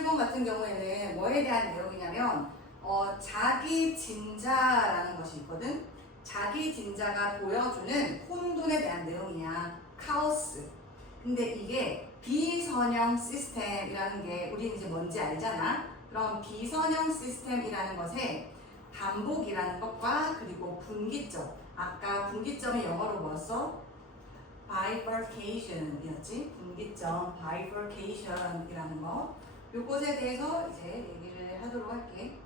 7번 같은 경우에는 뭐에 대한 내용이냐면 자기 진자라는 것이 있거든. 자기 진자가 보여주는 혼돈에 대한 내용이야. 카오스. 근데 이게 비선형 시스템이라는 게 우리는 이제 뭔지 알잖아. 그럼 비선형 시스템이라는 것에 반복이라는 것과 그리고 분기점. 아까 분기점이 영어로 뭐였어? bifurcation이었지. 분기점, bifurcation이라는 거. 요것에 대해서 이제 얘기를 하도록 할게.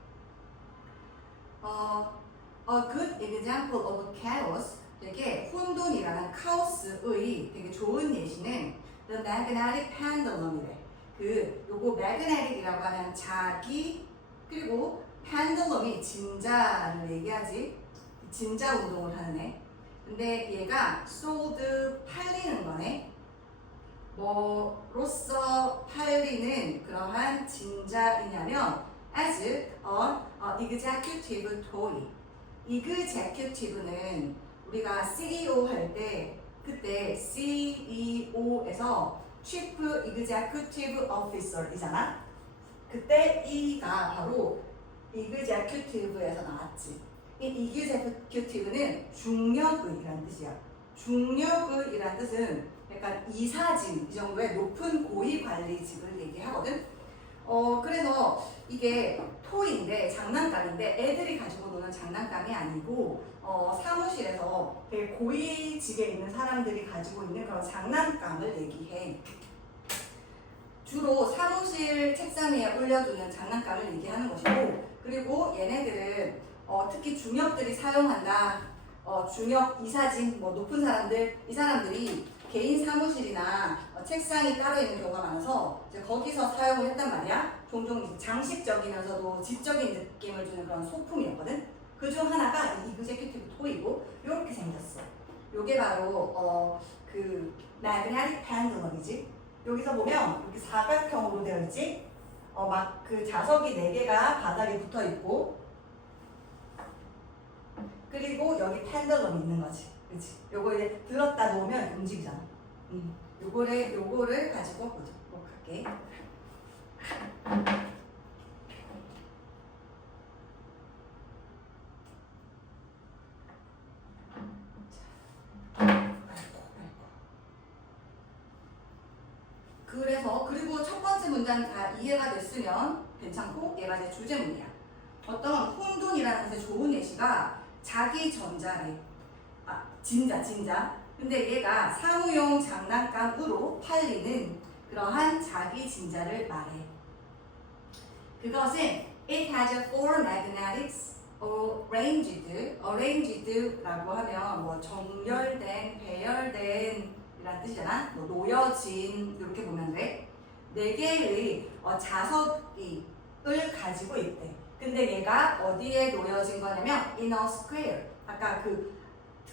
A good example of chaos, 되게 혼돈이라는 카오스의 되게 좋은 예시는 the magnetic pendulum이래. 요거 magnetic이라고 하면 자기, 그리고 pendulum이 진자를 얘기하지. 진자 운동을 하는 애. 근데 얘가 sold, 팔리는 거네. 뭐로써 팔리는 그러한 진자이냐면 as an executive toy. executive는 우리가 CEO 할 때 그때 CEO에서 Chief Executive Officer이잖아. 그때 E가 바로 executive에서 나왔지. 이 executive는 중력의라는 뜻이야. 중력의라는 뜻은 약간 이사직 이 정도의 높은 고위 관리직을 얘기하거든. 그래서 이게 토이인데 장난감인데 애들이 가지고 노는 장난감이 아니고 사무실에서 되게 고위직에 있는 사람들이 가지고 있는 그런 장난감을 얘기해. 주로 사무실 책상 위에 올려두는 장난감을 얘기하는 것이고, 그리고 얘네들은 특히 중역들이 사용한다. 중역 이사진 뭐 높은 사람들, 이 사람들이 개인 사무실이나 책상이 따로 있는 경우가 많아서 이제 거기서 사용을 했단 말이야. 종종 이제 장식적이면서도 지적인 느낌을 주는 그런 소품이었거든. 그 중 하나가 이 이그제큐티브 토이고 이렇게 생겼어. 요게 바로 그 magnetic pendulum이지. 여기서 보면 이렇게 사각형으로 되어 있지. 막 그 자석이 4개가 바닥에 붙어 있고, 그리고 여기 펜들럼이 있는 거지. 그치? 요거 이제 들었다 놓으면 움직이잖아. 요거를 가지고 보도록 할게. 그리고 첫 번째 문장 다 이해가 됐으면 괜찮고, 얘가 이제 주제문이야. 어떤 혼돈이라는 것의 좋은 예시가 자기 전자래. 진자. 근데 얘가 사무용 장난감으로 팔리는 그러한 자기 진자를 말해. 그것은 it has four magnetics arranged라고 하면 뭐 정렬된, 배열된 이란 뜻이잖아. 뭐 놓여진 이렇게 보면 돼. 4개의 자석을 가지고 있대. 근데 얘가 어디에 놓여진 거냐면 in a square. 아까 그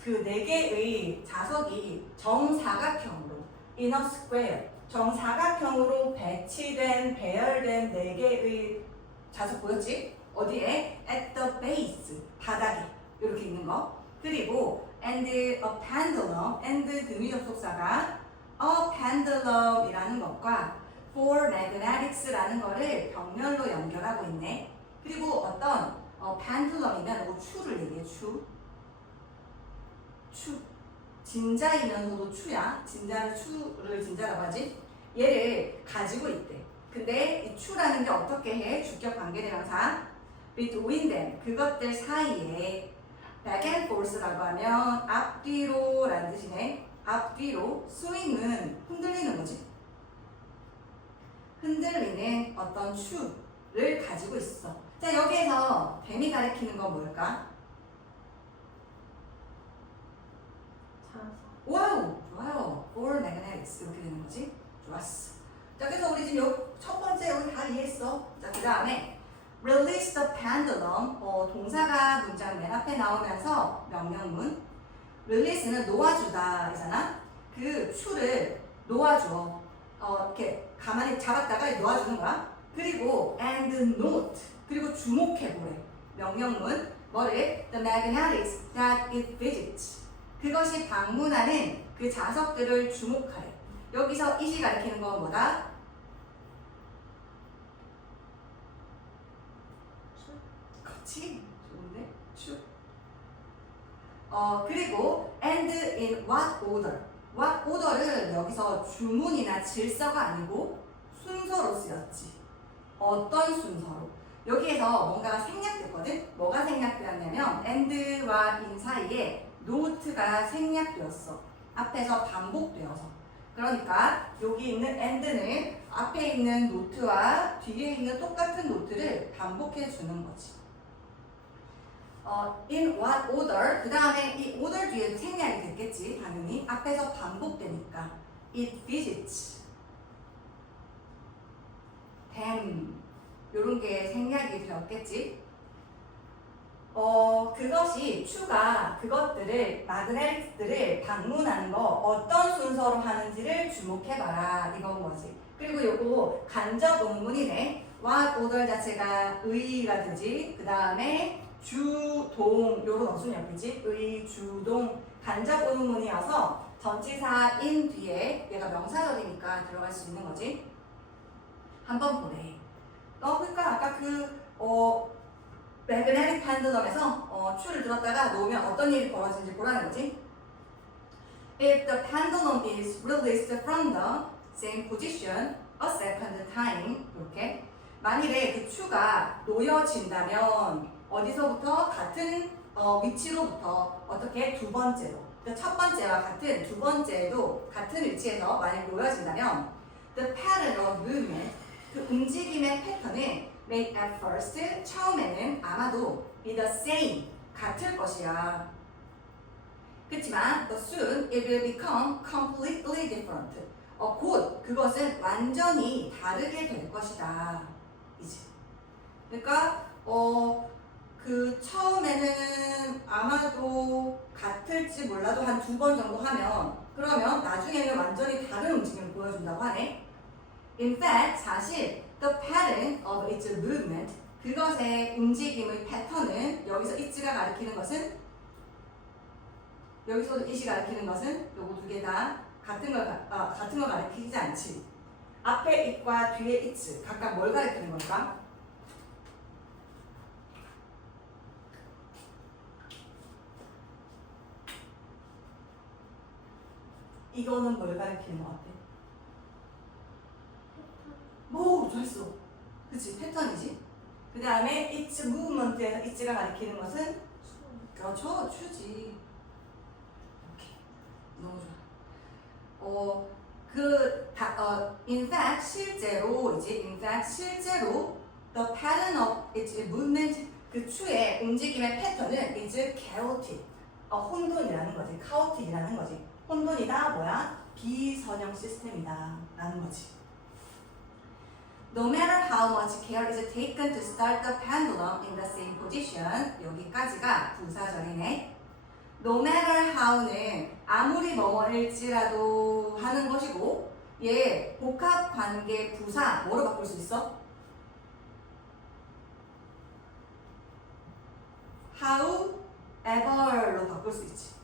4개의 자석이 정사각형으로 in a square, 정사각형으로 배치된, 배열된 4개의 자석 보였지? 어디에? at the base, 바닥에 이렇게 있는 거. 그리고 and a pendulum, and 등위 접속사가 a pendulum이라는 것과 for magnetics라는 거를 병렬로 연결하고 있네. 그리고 어떤 pendulum이면 추를 얘기해. 추. 진자이면서도 추야. 추를 진자라고 하지. 얘를 가지고 있대. 근데 이 추라는 게 어떻게 해? 주격 관계대명사 between them, 그것들 사이에 back and forth라고 하면 앞뒤로 라는 뜻이네. 앞뒤로. 스윙은 흔들리는 거지. 흔들리는 어떤 추를 가지고 있어. 자, 여기에서 뱀이 가리키는 건 뭘까? 와우! 좋아요. for magnetics 이렇게 되는 거지. 좋았어. 자, 그래서 우리 지금 첫 번째 여기 다 이해했어. 자, 그 다음에 release the pendulum. 동사가 문장 맨 앞에 나오면서 명령문. release는 놓아주다 잖아. 그 추를 놓아줘. 이렇게 가만히 잡았다가 놓아주는 거야. 그리고 and note. 그리고 주목해보래. 명령문. 뭐를? The magnetics that it visits. 그것이 방문하는 그 자석들을 주목하래. 여기서 it이 가리키는 건 뭐다? 그치? 좋은데? 추. 그리고 and in what order. what order는 여기서 주문이나 질서가 아니고 순서로 쓰였지. 어떤 순서로? 여기에서 뭔가가 생략됐거든? 뭐가 생략되었냐면 and와 in 사이에 노트가 생략되었어. 앞에서 반복되어서. 그러니까 여기 있는 and는 앞에 있는 노트와 뒤에 있는 똑같은 노트를 반복해 주는 거지. in what order, 그 다음에 이 order 뒤에 생략이 됐겠지, 당연히. 앞에서 반복되니까. it visits them. 요런 게 생략이 되었겠지. 그것이 추가 그것들을, 마그네틱들을 방문하는 거 어떤 순서로 하는지를 주목해봐라. 이건 거지. 그리고 요거 간접 의문이네. what order 자체가 의가 되지. 그 다음에 주동, 요런 어순이 없겠지? 의, 주동, 간접 의문이어서 전치사 in 뒤에 얘가 명사절이니까 들어갈 수 있는 거지. 한번 보래. 그러니까 아까 매그네틱 펜들럼에서 추를 들었다가 놓으면 어떤 일이 벌어지는지 보라는 거지. If the pendulum is released from the same position a second time, 이렇게 만일에 그 추가 놓여진다면 어디서부터 같은 위치로부터 어떻게 두 번째로, 그러니까 첫 번째와 같은 두 번째도 같은 위치에서 만약 놓여진다면 the pattern of movement, 그 움직임의 패턴은 may at first, 처음에는 아마도 be the same, 같을 것이야. 그렇지만 but soon it will become completely different. 곧 그것은 완전히 다르게 될 것이다. 이제. 그러니까 그 처음에는 아마도 같을지 몰라도 한 두 번 정도 하면 그러면 나중에는 완전히 다른 움직임을 보여준다고 하네. In fact, 사실 the pattern of its movement, 그것의 움직임의 패턴은 여기서 it가 가리키는 것은 여기서도 it이 가리키는 것은 요거 두 개 다 같은 걸 가리키지 않지. 앞에 it과 뒤에 it 각각 뭘 가리키는 걸까? 이거는 뭘 가리키는 것 같아? 뭐 잘했어. 그치, 패턴이지. 그 다음에 its movement에서 it가 가리키는 것은 그렇죠, 추지. 오케이, 너무 좋아. in fact 실제로 the pattern of its movement, 그 추의 움직임의 패턴은 is chaotic, 혼돈이라는 거지, chaotic이라는 거지. 혼돈이다 뭐야? 비선형 시스템이다 라는 거지. No matter how much care is taken to start the pendulum in the same position, 여기까지가 부사절이네. No matter how는 아무리 뭐뭐일지라도 하는 것이고, 얘 복합관계 부사 뭐로 바꿀 수 있어? however로 바꿀 수 있지.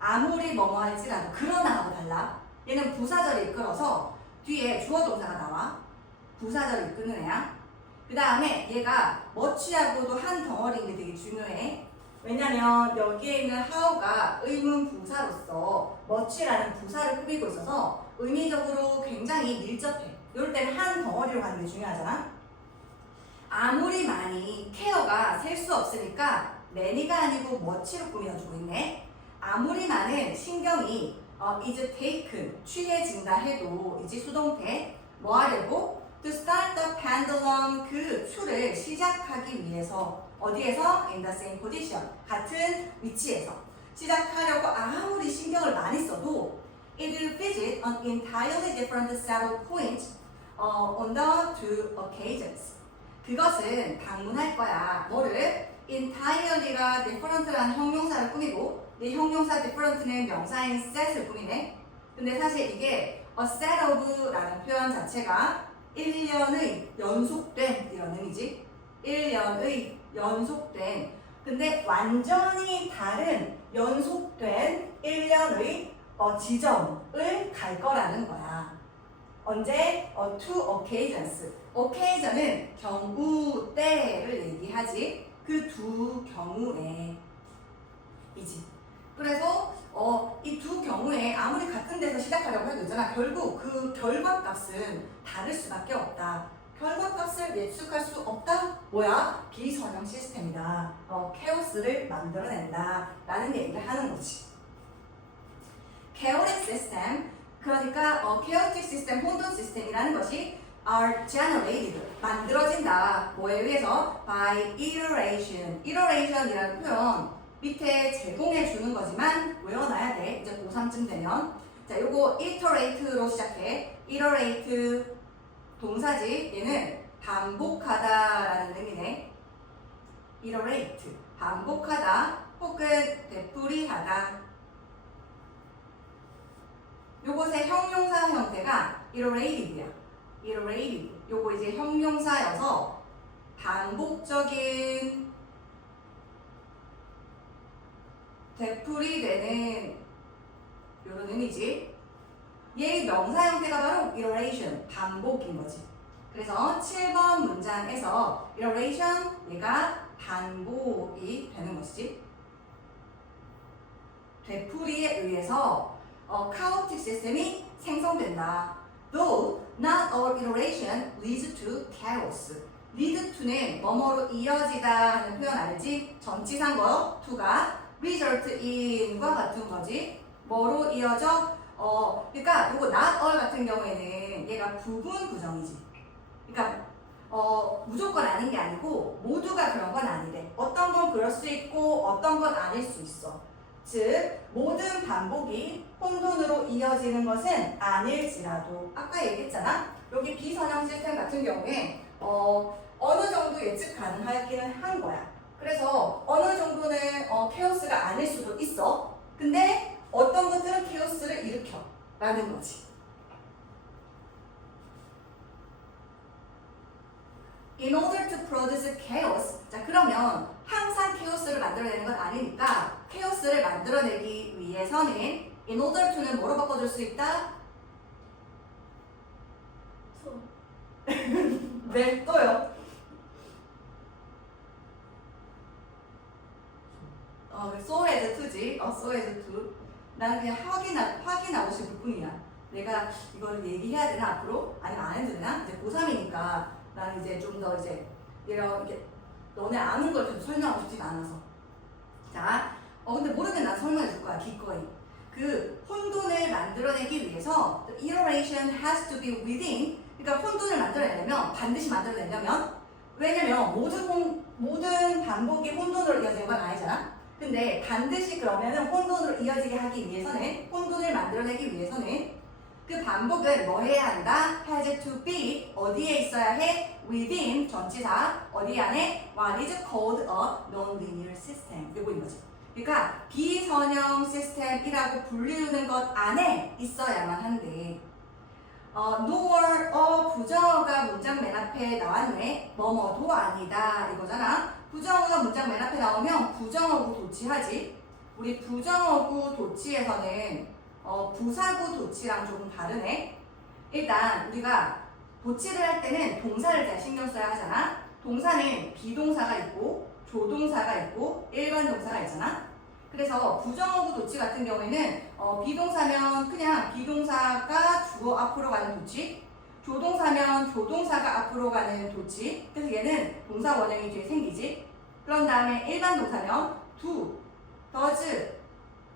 아무리 뭐뭐 할지라도, 그러나 하고 달라. 얘는 부사절이 이끌어서 뒤에 주어 동사가 나와. 부사절을 이끄는 애야. 그 다음에 얘가 much하고도 한 덩어리인 게 되게 중요해. 왜냐면 여기에 있는 how가 의문 부사로서 much라는 부사를 꾸미고 있어서 의미적으로 굉장히 밀접해. 이럴 때는 한 덩어리로 가는 게 중요하잖아. 아무리 많이 케어가 셀 수 없으니까 many가 아니고 much로 꾸며주고 있네. 아무리 많은 신경이 is taken, 취해진다 해도 이제 수동태 뭐 하려고? To start the pendulum, 그 추를 시작하기 위해서 어디에서? In the same position, 같은 위치에서 시작하려고 아무리 신경을 많이 써도 it will visit an entirely different set of points on the two occasions. 그것은 방문할 거야. 뭐를? entirely가 different라는 형용사를 꾸미고 이 형용사 different는 명사인 set을 꾸미네. 근데 사실 이게 a set of라는 표현 자체가 1년의 연속된 이런 의미지. 1년의 연속된. 근데 완전히 다른 연속된 1년의 지점을 갈 거라는 거야. 언제? two occasions. occasion은 경우, 때를 얘기하지. 그 두 경우에 이지. 그래서 이 두 경우에 아무리 같은 데서 시작하려고 해도 있잖아. 결국 그 결과값은 다를 수밖에 없다. 결과값을 예측할 수 없다? 뭐야? 비선형 시스템이다. 케오스를 만들어낸다. 라는 얘기를 하는 거지. chaotic system, 그러니까 chaotic system, 혼돈 시스템이라는 것이 are generated, 만들어진다. 뭐에 의해서? by iteration. iteration이라는 표현 밑에 제공해 주는 거지만 외워놔야 돼. 이제 고3쯤 되면. 자, 요거 iterate로 시작해. iterate 동사지. 얘는 반복하다라는 의미네. iterate, 반복하다 혹은 되풀이하다. 요것의 형용사 형태가 iterated야. iterated. 요거 이제 형용사여서 반복적인 되풀이되는 요런 의미지. 얘의 명사 형태가 바로 iteration, 반복인 거지. 그래서 7번 문장에서 iteration, 얘가 반복이 되는 것이지. 되풀이에 의해서 chaotic 시스템이 생성된다. Though not all iteration leads to chaos. lead to는 뭐뭐로 이어지다 하는 표현 알지? 전치사인 거 to가 result in과 같은 거지. 뭐로 이어져? 그러니까 이거 not all 같은 경우에는 얘가 부분 부정이지. 그러니까 무조건 아닌 게 아니고 모두가 그런 건 아니래. 어떤 건 그럴 수 있고 어떤 건 아닐 수 있어. 즉 모든 반복이 혼돈으로 이어지는 것은 아닐지라도 아까 얘기했잖아. 여기 비선형 시스템 같은 경우에 어느 정도 예측 가능하기는 한 거야. 그래서 어느 정도는 케오스가 아닐 수도 있어. 근데 어떤 것들은 케오스를 일으켜 라는 거지. In order to produce chaos. 자, 그러면 항상 케오스를 만들어내는 건 아니니까 케오스를 만들어내기 위해서는 in order to는 뭐로 바꿔줄 수 있다? 네, 또요. so as to지. so as to. 나는 그냥 확인하고 싶을 뿐이야. 내가 이걸 얘기해야 되나 앞으로? 아니면 안 해도 되나? 이제 고3이니까 나는 이제 좀 더 이제 이렇게 너네 아는 걸 계속 설명하고 싶지가 않아서. 자, 근데 모르면 난 설명해 줄 거야. 기꺼이. 그 혼돈을 만들어내기 위해서 the iteration has to be within. 그러니까 혼돈을 만들어내려면 반드시 만들어내려면 왜냐면 모든 반복이 혼돈으로 이어지는 건 아니잖아. 근데 반드시 그러면은 혼돈으로 이어지게 하기 위해서는 혼돈을 만들어내기 위해서는 그 반복은 뭐 해야 한다? has to be 어디에 있어야 해? within 전치사 어디 안에? what is called a non-linear system. 이거인 거지. 그러니까 비선형 시스템이라고 불리우는 것 안에 있어야만 한데 nor 부정어가 문장 맨 앞에 나왔네. 뭐뭐도 아니다 이거잖아. 부정어가 문장 맨 앞에 나오면 부정어구 도치하지. 우리 부정어구 도치에서는 부사구 도치랑 조금 다르네. 일단 우리가 도치를 할 때는 동사를 잘 신경 써야 하잖아. 동사는 비동사가 있고 조동사가 있고 일반 동사가 있잖아. 그래서 부정어구 도치 같은 경우에는 비동사면 그냥 비동사가 주어 앞으로 가는 도치, 조동사면 조동사가 앞으로 가는 도치. 그래서 얘는 동사 원형이 뒤에 생기지. 그런 다음에 일반 동사면 do, does,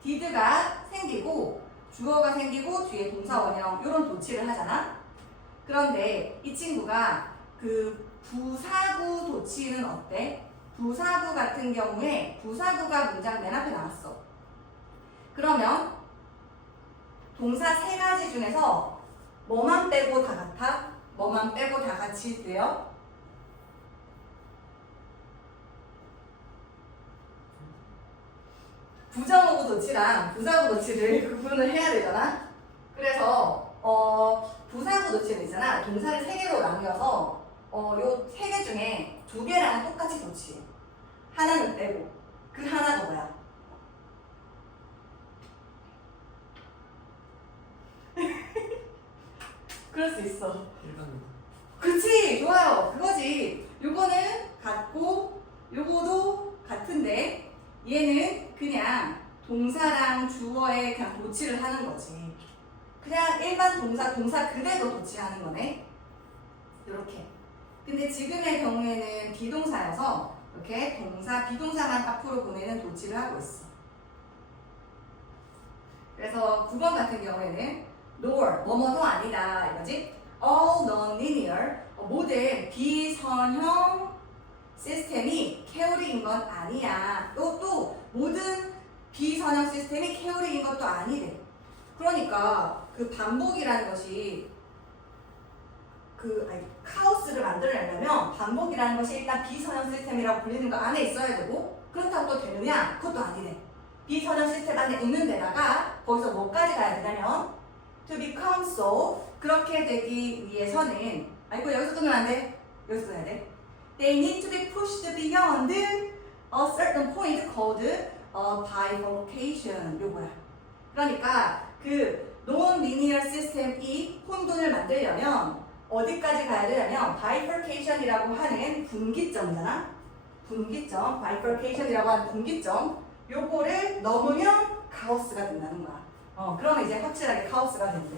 did가 생기고 주어가 생기고 뒤에 동사 원형 이런 도치를 하잖아. 그런데 이 친구가 그 부사구 도치는 어때? 부사구 같은 경우에 부사구가 문장 맨 앞에 나왔어. 그러면 동사 세 가지 중에서 뭐만 빼고 다 같아? 뭐만 빼고 다 같이 돼요? 부정어구 도치랑 부사구 도치를 구분을 해야 되잖아. 그래서 부사구 도치는 있잖아. 동사를 세 개로 나뉘어서 요 세 개 중에 두 개랑 똑같이 도치. 하나는 빼고 그 하나가 뭐야? 그럴 수 있어. 일반인. 그치, 좋아요. 그거지. 요거는 같고 요거도 같은데 얘는 그냥 동사랑 주어에 그냥 도치를 하는 거지. 그냥 일반 동사 그대로 도치하는 거네. 이렇게. 근데 지금의 경우에는 비동사여서 이렇게 비동사만 앞으로 보내는 도치를 하고 있어. 그래서 9번 같은 경우에는 nor, 뭐뭐도 아니다 이거지. all non-linear, 모든 비선형 시스템이 케어링인 건 아니야. 또 모든 비선형 시스템이 케어링인 것도 아니래. 그러니까 그 반복이라는 것이 카오스를 만들려면 반복이라는 것이 일단 비선형 시스템이라고 불리는 거 안에 있어야 되고, 그렇다고 또 되느냐? 그것도 아니래. 비선형 시스템 안에 있는 데다가 거기서 뭐까지 가야 되냐면 to become so, 그렇게 되기 위해서는 여기서 끊으면 안 돼. 여기서 끊어야 돼. They need to be pushed beyond a certain point called bifurcation. 요거야. 그러니까 그 non-linear 시스템이 혼돈을 만들려면 어디까지 가야 되냐면 bifurcation이라고 하는 분기점이잖아. 분기점, bifurcation이라고 하는 분기점. 요거를 넘으면 카오스가 된다는 거야. 그러면 이제 확실하게 카오스가 된대.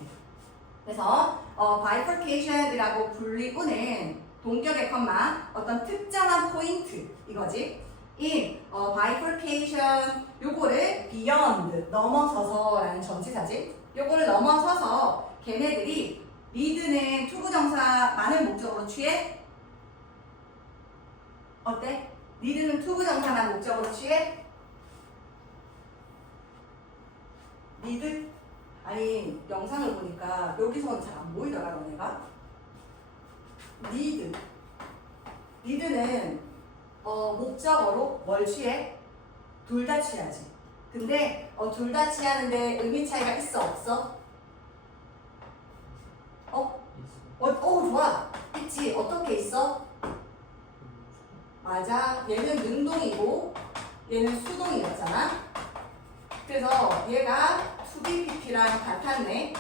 그래서 bifurcation이라고 불리고는 동격의 컴마 어떤 특정한 포인트 이거지. in bifurcation, 요거를 beyond, 넘어서서라는 전치사지. 요거를 넘어서서 걔네들이 need는 투부정사 많은 목적으로 취해? 어때? need는 투부정사만 목적으로 취해? need? 아니 영상을 보니까 여기서는 잘 안 보이더라 너네가. need는 목적어로 뭘 취해? 둘 다 취하지. 근데 둘 다 취하는데 의미 차이가 있어 없어? 좋아. 있지. 어떻게 있어? 맞아. 얘는 능동이고 얘는 수동이었잖아. 그래서 얘가 to be PP랑 같았네.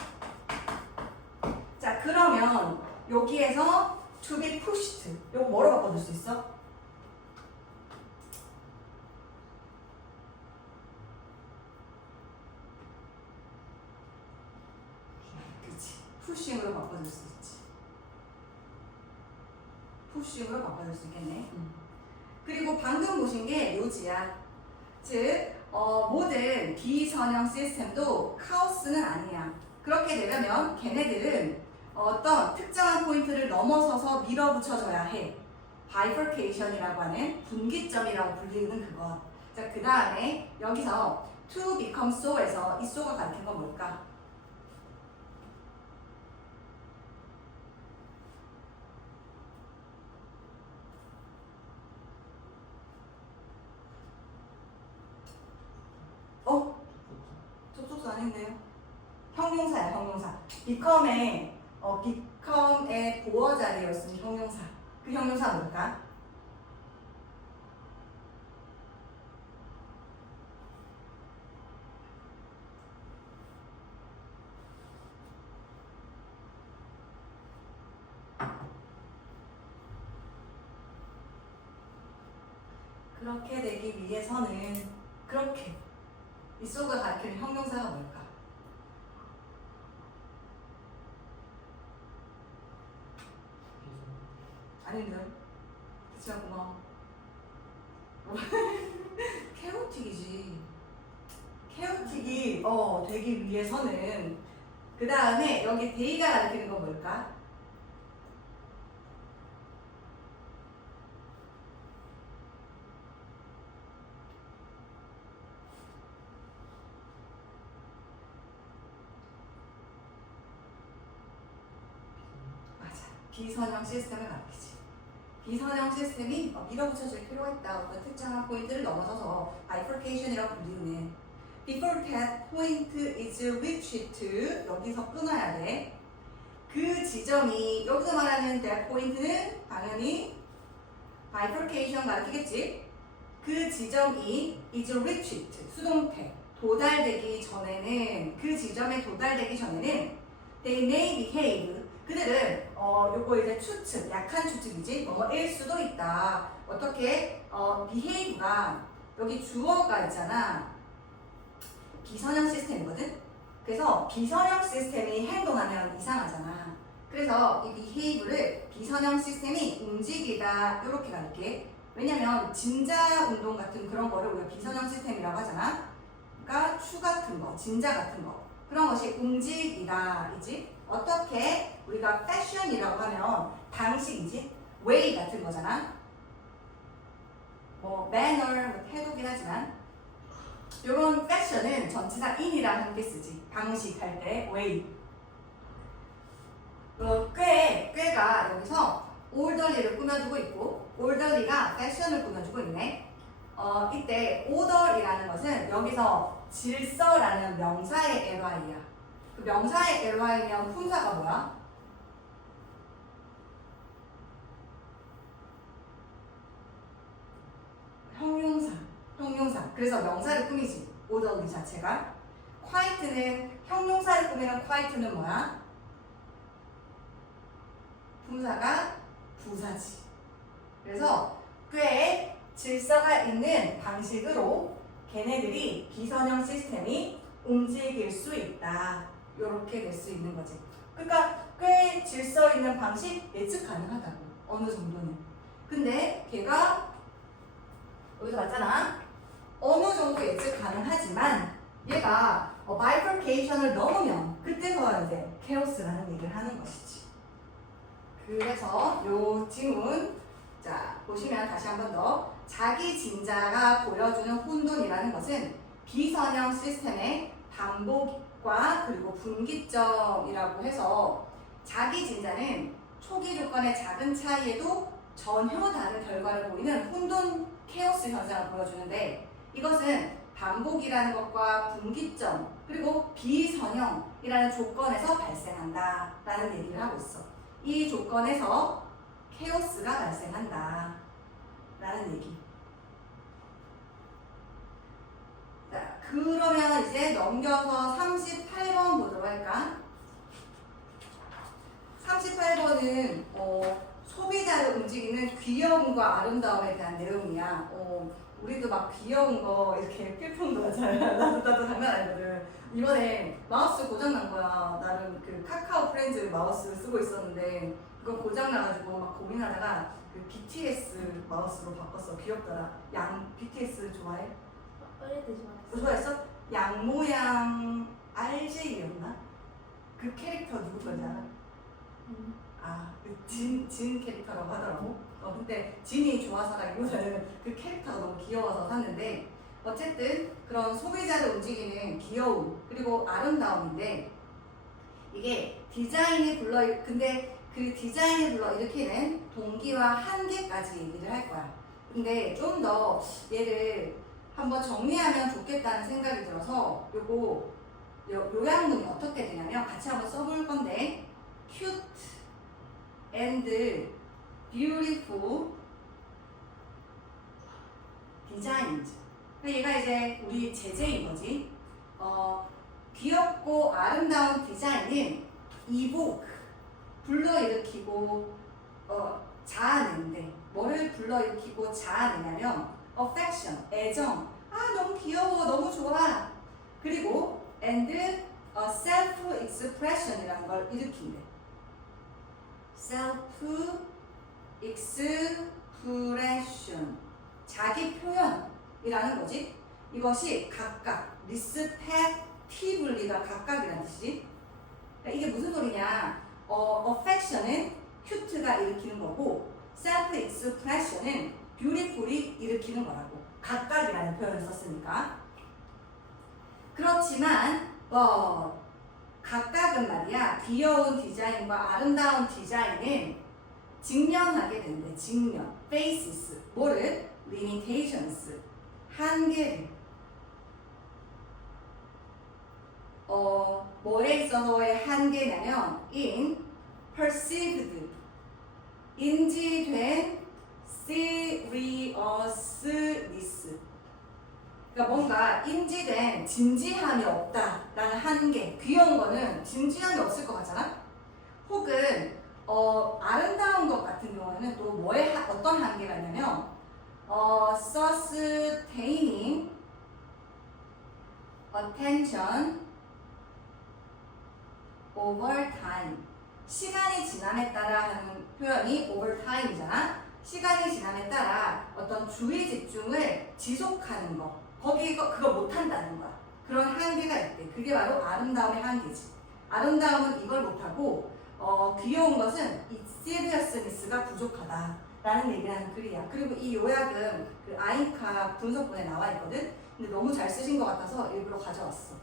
자, 그러면 여기에서 to be pushed, 요거 뭐로 바꿔줄 수 있어? 그치. pushing으로 바꿔줄 수 있지. pushing으로 바꿔줄 수 있겠네. 그리고 방금 보신 게 요지야. 즉 모든 비선형 시스템도 카오스는 아니야. 그렇게 되려면 걔네들은 어떤 특정한 포인트를 넘어서서 밀어붙여줘야 해. bifurcation이라고 하는 분기점이라고 불리는 그거. 자, 그 다음에 여기서 to become so에서 이 so가 가리킨 건 뭘까? 접속사 아닌데요? 형용사야, 형용사. become의 보어 자리에 쓰는 형용사. 그 형용사 뭘까? 그렇게 되기 위해서는 그렇게 이 소가 가리키는 형용사가 뭘까? 아닌데요? 그치만 고마워. 케오틱이지. 케오틱이 되기 위해서는 그 다음에 여기 데이가 가리키는 건 뭘까? 비선형 시스템을 가리키지. 비선형 시스템이 밀어붙여줄 필요가 있다. 어떤 특정한 포인트를 넘어서서 bifurcation이라고 불리는 before that point is reached to, 여기서 끊어야 돼. 그 지점이, 여기서 말하는 that point는 당연히 bifurcation 가리키겠지. 그 지점이 is reached, 수동태, 도달되기 전에는, 그 지점에 도달되기 전에는 they may behave, 그들은 요거 이제 추측, 약한 추측이지 뭐뭐일 수도 있다. 어떻게 behave가 여기 주어가 있잖아. 비선형 시스템이거든. 그래서 비선형 시스템이 행동하면 이상하잖아. 그래서 이 behave를 비선형 시스템이 움직이다 이렇게 갈게. 왜냐면 진자 운동 같은 그런 거를 우리가 비선형 시스템이라고 하잖아. 그러니까 추 같은 거, 진자 같은 거 그런 것이 움직이다이지. 어떻게 우리가 패션이라고 하면 방식이지, way 같은 거잖아. 뭐 manner, 뭐 태도긴 하지만 이런 패션은 전치사 in이랑 함께 쓰지. 방식 할 때 way. 꾀가 여기서 orderly를 꾸며주고 있고 orderly가 패션을 꾸며주고 있네. 이때 order이라는 것은 여기서 질서라는 명사의 ly야. 그 명사의 ly면 품사가 뭐야? 형용사. 그래서 명사를 꾸미지. orderly 자체가. quiet는 형용사를 꾸미는 quiet는 뭐야? 품사가 부사지. 그래서 꽤 질서가 있는 방식으로 걔네들이 비선형 시스템이 움직일 수 있다. 이렇게 될 수 있는 거지. 그러니까 꽤 질서 있는 방식 예측 가능하다고. 어느 정도는. 근데 걔가 여기서 봤잖아. 어느 정도 예측 가능하지만 얘가 bifurcation을 넘으면 그때서 이제 chaos라는 얘기를 하는 것이지. 그래서 요 지문 자 보시면 다시 한 번 더 자기 진자가 보여주는 혼돈이라는 것은 비선형 시스템의 반복과 그리고 분기점이라고 해서 자기 진자는 초기 조건의 작은 차이에도 전혀 다른 결과를 보이는 혼돈 케오스 현상을 보여주는데 이것은 반복이라는 것과 분기점 그리고 비선형이라는 조건에서 발생한다 라는 얘기를 하고 있어. 이 조건에서 케오스가 발생한다 라는 얘기. 자, 그러면 이제 넘겨서 38번 보도록 할까? 38번은 소비자를 움직이는 귀여움과 아름다움에 대한 내용이야. 우리도 막 귀여운 거 이렇게 필통도 하잖아. 나도 장난 아니거든. 이번에 마우스 고장난 거야. 나름 그 카카오 프렌즈 마우스 쓰고 있었는데 그거 고장나가지고 막 고민하다가 그 BTS 마우스로 바꿨어. 귀엽더라. BTS 좋아해? 어릴 때 좋아했어. 좋아했어? 양 모양 RJ였나? 그 캐릭터 누구 건지 알아? 진 캐릭터라고 하더라고. 근데 진이 좋아서라기보다는 그 캐릭터가 너무 귀여워서 샀는데 어쨌든 그런 소비자를 움직이는 귀여움 그리고 아름다움인데 이게 근데 그 디자인을 불러일으키는 동기와 한계까지 얘기를 할 거야. 근데 좀 더 얘를 한번 정리하면 좋겠다는 생각이 들어서 요약문이 어떻게 되냐면 같이 한번 써볼 건데 cute and beautiful designs. 얘가 이제 우리 제재인 거지. 귀엽고 아름다운 디자인은 evoke, 불러일으키고 자아내는데 뭐를 불러일으키고 자아내냐면 affection, 애정. 너무 귀여워, 너무 좋아. 그리고 and self-expression이라는 걸 일으킨대. self-expression, 자기 표현이라는 거지. 이것이 각각, respectively가 각각이라는 뜻이지. 그러니까 이게 무슨 소리냐? affection은 cute가 일으키는 거고, self-expression은 beautifully 일으키는 거라고. 각각이라는 표현을 썼으니까. 그렇지만 각각은 말이야 귀여운 디자인과 아름다운 디자인은 직면하게 되는데 직면, faces, 뭐를? limitations, 한계를 뭐에 있어서의 한계냐면 in perceived, 인지된 seriousness, 그러니까 뭔가 인지된 진지함이 없다라는 한계. 귀여운 거는 진지함이 없을 것 같잖아? 혹은 어떤 한계가 있냐면 sustaining attention over time. 시간이 지남에 따라 하는 표현이 over time이잖아. 시간이 지남에 따라 어떤 주의 집중을 지속하는 거. 그거 못한다는 거야. 그런 한계가 있대. 그게 바로 아름다움의 한계지. 아름다움은 이걸 못하고 귀여운 것은 이 seriousness가 부족하다 라는 얘기를 하는 글이야. 그리고 이 요약은 그 아인카 분석본에 나와 있거든. 근데 너무 잘 쓰신 것 같아서 일부러 가져왔어.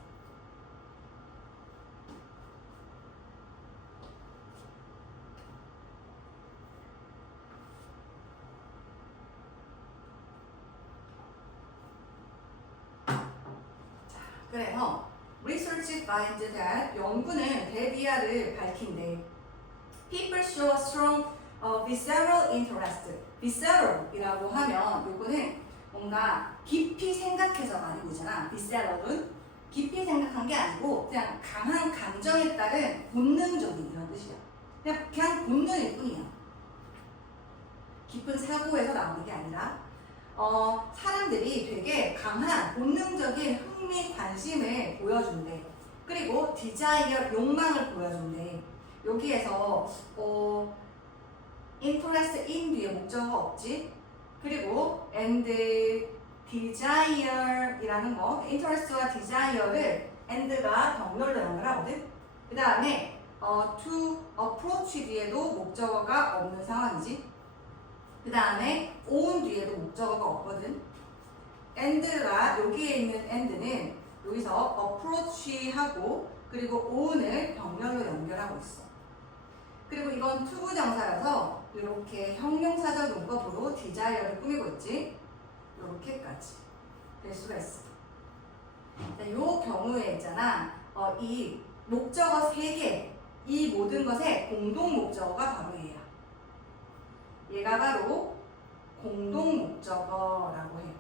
그래서 research finds that 연구는 데비아를 밝힌대. People show a strong visceral interest. visceral이라고 하면 요거는 뭔가 깊이 생각해서가 아니고 있잖아. visceral은 깊이 생각한 게 아니고 그냥 강한 감정에 따른 본능적인 이런 뜻이야. 그냥 본능일 뿐이야. 깊은 사고에서 나오는 게 아니라 사람들이 되게 강한 본능적인 흥미, 관심을 보여준대. 그리고 desire, 욕망을 보여준대. 여기에서 interest in 뒤에 목적어가 없지. 그리고 and desire이라는 거, interest와 desire를 and가 병렬로 연결하거든. 그 다음에 to approach 뒤에도 목적어가 없는 상황이지. 그 다음에 own 뒤에도 목적어가 없거든. and가 여기에 있는 and는 여기서 approach하고 그리고 own을 병렬로 연결하고 있어. 그리고 이건 투부정사여서 이렇게 형용사적 용법으로 desire를 꾸미고 있지. 이렇게까지 될 수가 있어. 이 경우에 있잖아. 이 목적어 3개, 이 모든 것의 공동 목적어가 바로 얘야. 얘가 바로 공동 목적어라고 해.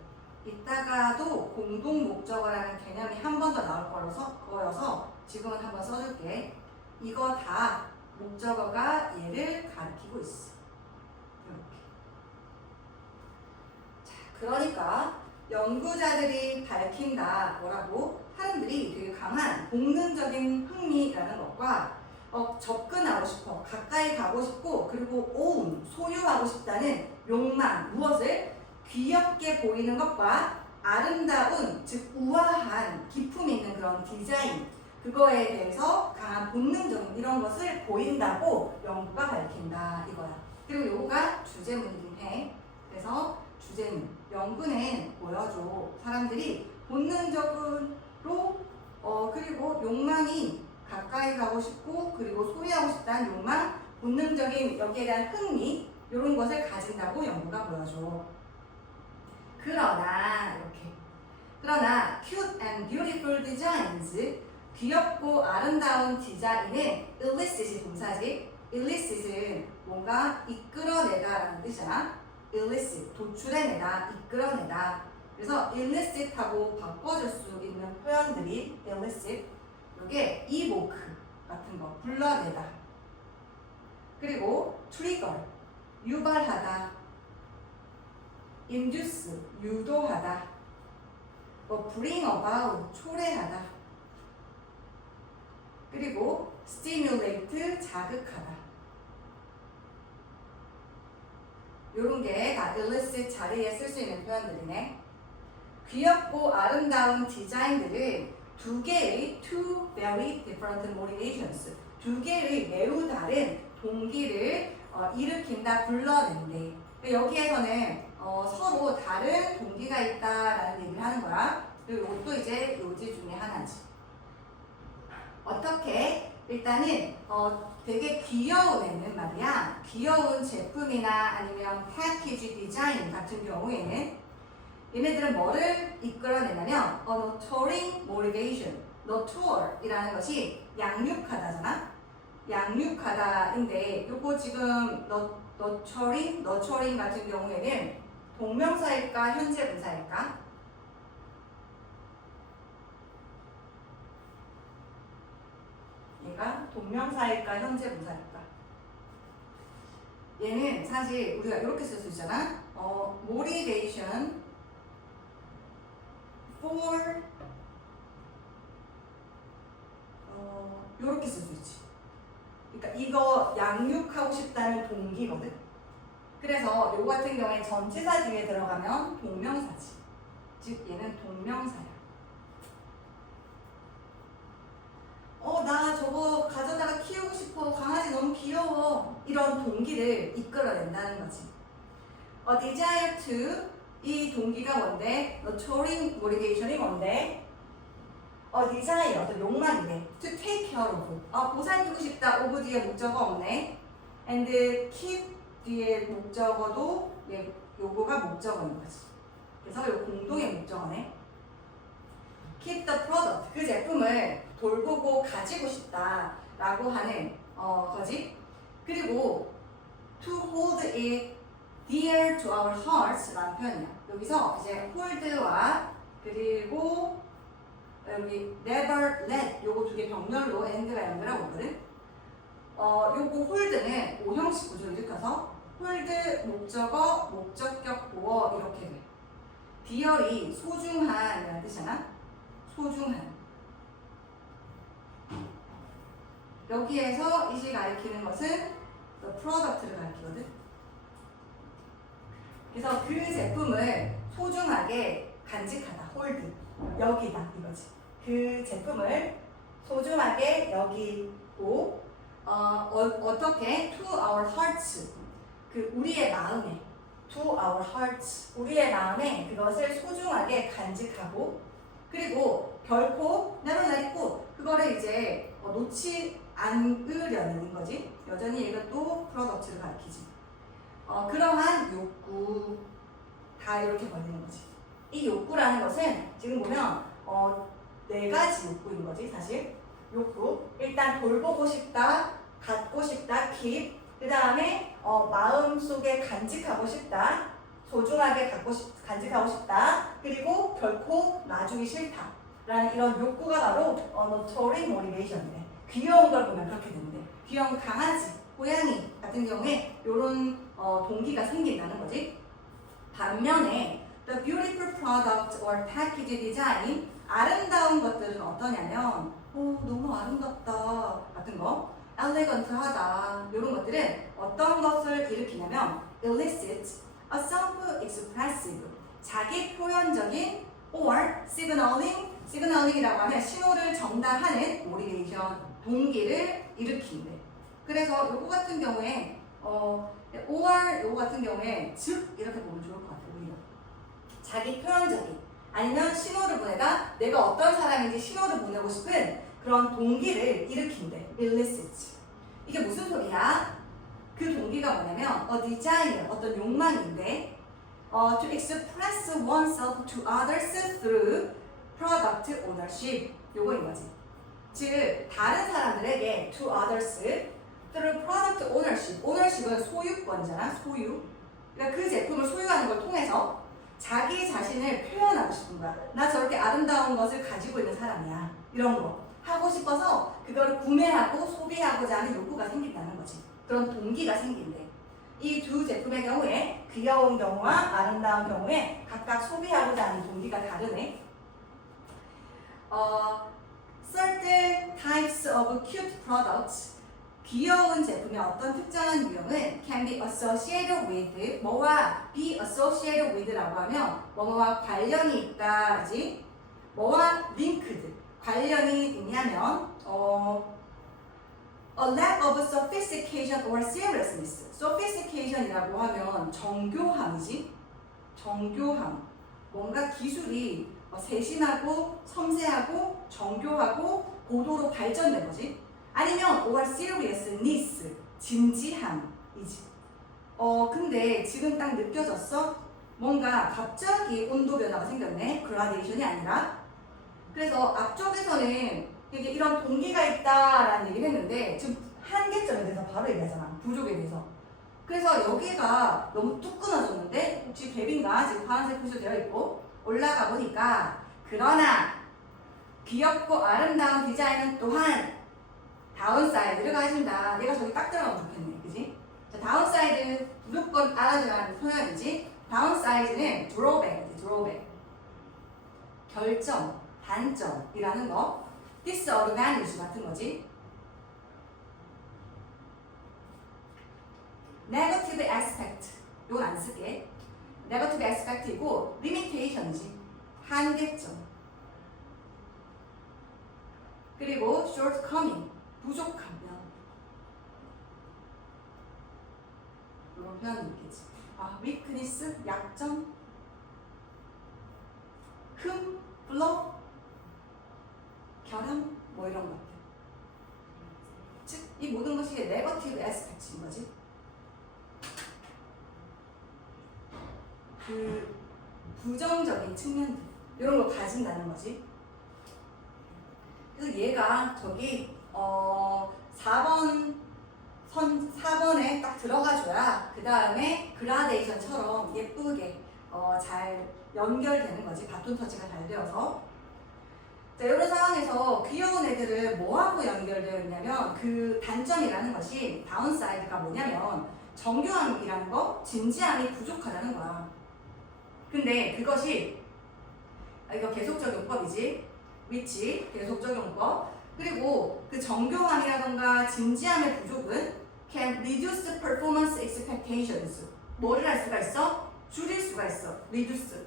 이따가도 공동 목적어라는 개념이 한 번 더 나올 거여서 지금은 한번 써줄게. 이거 다 목적어가 얘를 가리키고 있어. 이렇게. 자, 그러니까 연구자들이 밝힌다. 뭐라고? 사람들이 되게 강한 본능적인 흥미라는 것과 접근하고 싶어, 가까이 가고 싶고, 그리고 own, 소유하고 싶다는 욕망, 무엇을? 귀엽게 보이는 것과 아름다운, 즉 우아한, 기품 있는 그런 디자인, 그거에 대해서 강한 본능적인 이런 것을 보인다고 연구가 밝힌다 이거야. 그리고 요거가 주제문이긴 해. 그래서 주제문, 연구는 보여줘. 사람들이 본능적으로 그리고 욕망이 가까이 가고 싶고 그리고 소유하고 싶다는 욕망, 본능적인 여기에 대한 흥미 이런 것을 가진다고 연구가 보여줘. 그러나 cute and beautiful designs, 귀엽고 아름다운 디자인은 illicit이 동사지. illicit은 뭔가 이끌어내다라는 뜻이잖아. illicit, 도출해내다, 이끌어내다. 그래서 illicit하고 바꿔줄 수 있는 표현들이 illicit. 이게 evoke 같은 거, 불러내다. 그리고 trigger, 유발하다. induce, 유도하다. bring about, 초래하다. 그리고 stimulate, 자극하다. 요런 게 다 illicit 자리에 쓸 수 있는 표현들이네. 귀엽고 아름다운 디자인들은 two very different motivations, 두 개의 매우 다른 동기를 일으킨다, 불러낸대. 여기에서는 서로 다른 동기가 있다라는 얘기를 하는 거야. 그리고 이것도 이제 요지 중에 하나지. 어떻게? 일단은 되게 귀여운 애는 말이야. 귀여운 제품이나 아니면 패키지 디자인 같은 경우에는 얘네들은 뭐를 이끌어내냐면 nurturing motivation, nurture이라는 것이 양육하다잖아. 양육하다인데 요거 지금 nurturing 같은 경우에는 동명사일까 현재 분사일까? 얘가 동명사일까 현재 분사일까? 얘는 사실 우리가 이렇게 쓸 수 있잖아. motivation for 이렇게 쓸 수 있지. 그러니까 이거 양육하고 싶다는 동기거든. 그래서 요거 같은 경우에 전치사 뒤에 들어가면 동명사지. 즉 얘는 동명사야. 나 저거 가져다가 키우고 싶어. 강아지 너무 귀여워. 이런 동기를 이끌어낸다는 거지. desire to 이 동기가 뭔데? nurturing motivation이 뭔데? desire 어떤 욕망인데 to take care of 보살피고 싶다. of 뒤에 목적어 없네. and keep 뒤에 목적어도 얘 요거가 목적어인 거지. 그래서 요 공동의 목적어네. keep the product 그 제품을 돌보고 가지고 싶다라고 하는 거지. 그리고 to hold it dear to our hearts라는 표현이야. 여기서 이제 hold와 그리고 여기 never let 요거 두 개 병렬로 and가 연결하고 있거든. 요거 hold는 오형식 구조를 일으켜서 hold 목적어 목적격 보어 이렇게 돼. dear이 소중한이라는 뜻이잖아. 소중한. 여기에서 이시 가리키는 것은 the product를 가리키거든. 그래서 그 제품을 소중하게 간직하다, hold. 여기다 이거지. 그 제품을 소중하게 여기고 어떻게 to our hearts 그 우리의 마음에 to our hearts 우리의 마음에 그것을 소중하게 간직하고 그리고 결코 never let it go 그거를 이제 놓지 않으려는 거지. 여전히 이것도 프로덕트를 가리키지. 그러한 욕구 다 이렇게 걸리는 거지. 이 욕구라는 것은 지금 보면 네 가지 욕구인 거지 사실. 욕구 일단 돌보고 싶다, 갖고 싶다, keep. 그 다음에 마음속에 간직하고 싶다, 소중하게 간직하고 싶다. 그리고 결코 놔주기 싫다. 라는 이런 욕구가 바로 nurturing motivation이래. 귀여운 걸 보면 그렇게 되는데 귀여운 강아지, 고양이 같은 경우에 이런 동기가 생긴다는 거지. 반면에 the beautiful product or package design 아름다운 것들은 어떠냐면 너무 아름답다 같은 거 elegant하다 이런 것들은 어떤 것을 일으키냐면 elicit a self-expressive 자기 표현적인 or signaling이라고 하면 신호를 전달하는 motivation 동기를 일으킨대. 그래서 요거 같은 경우에 or 요거 같은 경우에 즉 이렇게 보면 좋을 것 같아요. 오히려 자기 표현적인 아니면 신호를 보내다 내가 어떤 사람인지 신호를 보내고 싶은 그런 동기를 일으킨대. elicit 이게 무슨 소리야? 그 동기가 뭐냐면 desire 어떤 욕망인데 to express oneself to others through product ownership 요거인 거지. 즉 다른 사람들에게 to others through product ownership은 소유권이잖아. 소유. 그러니까 그 제품을 소유하는 걸 통해서 자기 자신을 표현하고 싶은 거야. 나 저렇게 아름다운 것을 가지고 있는 사람이야. 이런 거 하고 싶어서 그걸 구매하고 소비하고자 하는 욕구가 생긴다는 거지. 그런 동기가 생긴대. 이 두 제품의 경우에 귀여운 경우와 아름다운 경우에 각각 소비하고자 하는 동기가 다르네. Certain types of cute products 귀여운 제품의 어떤 특정한 유형은 can be associated with 뭐와 be associated with라고 하면 뭐와 관련이 있다지 뭐와 linked 관련이 있냐면 a lack of sophistication or seriousness sophistication이라고 하면 정교함이지 정교함 뭔가 기술이 세심하고 섬세하고 정교하고 고도로 발전된 거지. 아니면 or seriousness 진지함이지. 근데 지금 딱 느껴졌어? 뭔가 갑자기 온도 변화가 생겼네. 그라데이션이 아니라. 그래서 앞쪽에서는 이게 이런 동기가 있다라는 얘기를 했는데 지금 한계점에 대해서 바로 얘기하잖아. 부족에 대해서. 그래서 여기가 너무 뚝 끊어졌는데 혹시 갭인가? 지금 파란색 표시로 되어 있고 올라가 보니까 그러나 귀엽고 아름다운 디자인은 또한 다운사이드를 가진다. 얘가 저기 딱 들어가면 좋겠네. 그지? 자, 자, 다운사이드 무조건 알아줘야 하는 표현이지. 다운사이즈는 drawback이지, drawback. 결점, 단점이라는 거. disadvantage 같은 거지. negative aspect. 이건 안 쓸게. negative aspect이고 limitation이지. 한계점. 그리고 shortcoming. 부족한 면. 이런 표현이 있겠지. 아, weakness, 약점, 흠, 블러, 결함, 뭐 이런 것들. 즉, 이 모든 것이 네거티브 에스펙트인 거지. 그 부정적인 측면들 이런 걸 가진다는 거지. 그래서 얘가 저기 4번에 딱 들어가줘야 그 다음에 그라데이션처럼 예쁘게 잘 연결되는 거지. 바톤 터치가 잘 되어서. 자, 이런 상황에서 귀여운 애들은 뭐하고 연결되어 있냐면 그 단점이라는 것이 다운사이드가 뭐냐면 정교함이라는 거, 진지함이 부족하다는 거야. 근데 그것이 이거 계속적 용법이지. 위치, 계속적 용법. 그리고 그 정교함이라던가 진지함의 부족은 can reduce performance expectations. 뭐를 할 수가 있어? 줄일 수가 있어. reduce.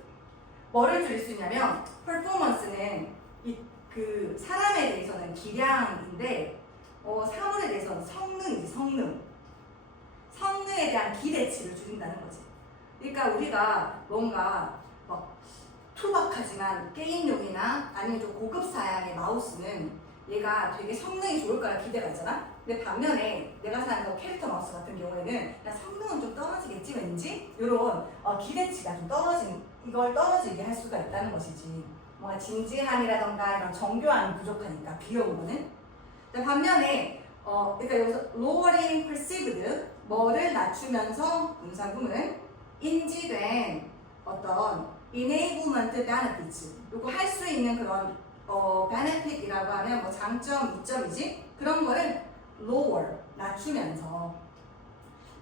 뭐를 줄일 수 있냐면 performance는 그 사람에 대해서는 기량인데 사물에 대해서는 성능이지. 성능에 대한 기대치를 줄인다는 거지. 그러니까 우리가 뭔가 막 투박하지만 게임용이나 아니면 좀 고급 사양의 마우스는 얘가 되게 성능이 좋을 거라 기대가 있잖아. 근데 반면에 내가 사는 거 캐릭터 마우스 같은 경우에는 야, 성능은 좀 떨어지겠지 왠지 이런 기대치가 좀 떨어지게 할 수가 있다는 것이지. 뭔가 진지함이라던가 이런 정교함이 부족하니까 귀여운 거는. 반면에 그러니까 여기서 lowering perceived 뭐를 낮추면서 문사구문 인지된 어떤 enablement benefits 요거 할 수 있는 그런 benefit이라고 하면 뭐 장점, 이점이지 그런 거를 lower 낮추면서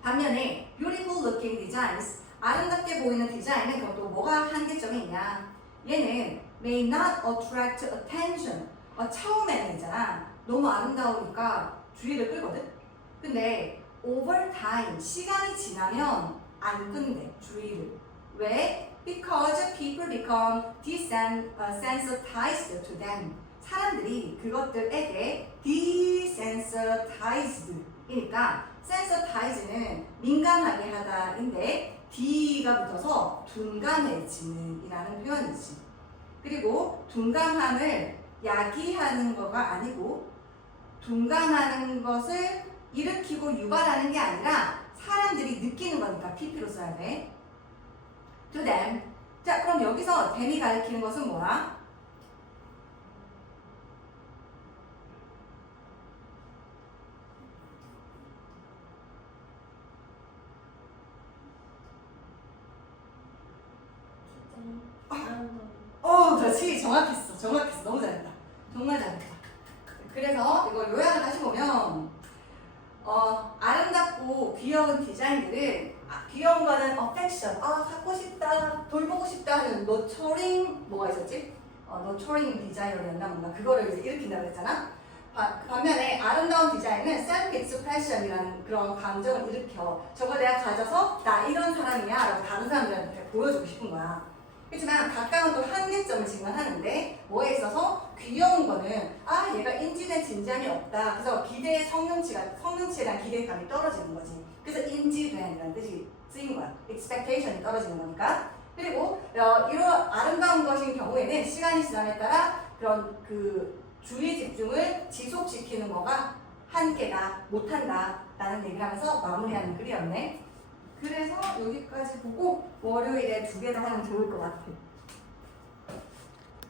반면에 beautiful looking designs 아름답게 보이는 디자인은 그것도 뭐가 한계점이 있냐 얘는 may not attract attention 처음에는 있잖아 너무 아름다우니까 주의를 끌거든 근데 over time 시간이 지나면 안 끈대 주의를 왜? Because people become desensitized to them. 사람들이 그것들에게 desensitized이니까 sensitize는 민감하게 하다인데 D가 붙어서 둔감해지는 이라는 표현이지. 그리고 둔감함을 야기하는 거가 아니고 둔감하는 것을 일으키고 유발하는 게 아니라 사람들이 느끼는 거니까 PP로 써야 돼. to them. 자, 그럼 여기서 them이 가리키는 것은 뭐야? 그렇지. 정확했어. 너무 잘했다. 정말 잘했다. 그래서 이거 요약을 다시 보면 아름답고 귀여운 디자인들은 귀여운 거는 affection, 갖고 싶다, 돌보고 싶다 하는 nurturing 뭐가 있었지? nurturing 디자이너였나 뭔가 그거를 이제 일으킨다고 했잖아. 반면에 아름다운 디자인은 self expression이라는 그런 감정을 일으켜. 저거 내가 가져서 나 이런 사람이야 라고 다른 사람들한테 보여주고 싶은 거야. 그렇지만 각각은 또 한계점을 직면하는데 뭐에 있어서 귀여운 거는 얘가 인지된 진지함이 없다. 그래서 성능치에 대한 기대감이 떨어지는 거지. 그래서 인지된이라는 뜻이 쓰인 거야. expectation이 떨어지는 거니까. 그리고 이런 아름다운 것인 경우에는 시간이 지남에 따라 그런 그 주의 집중을 지속시키는 거가 한계다, 못한다 라는 얘기를 하면서 마무리하는 글이었네. 그래서 여기까지 보고 월요일에 2개 다 하면 좋을 것 같아.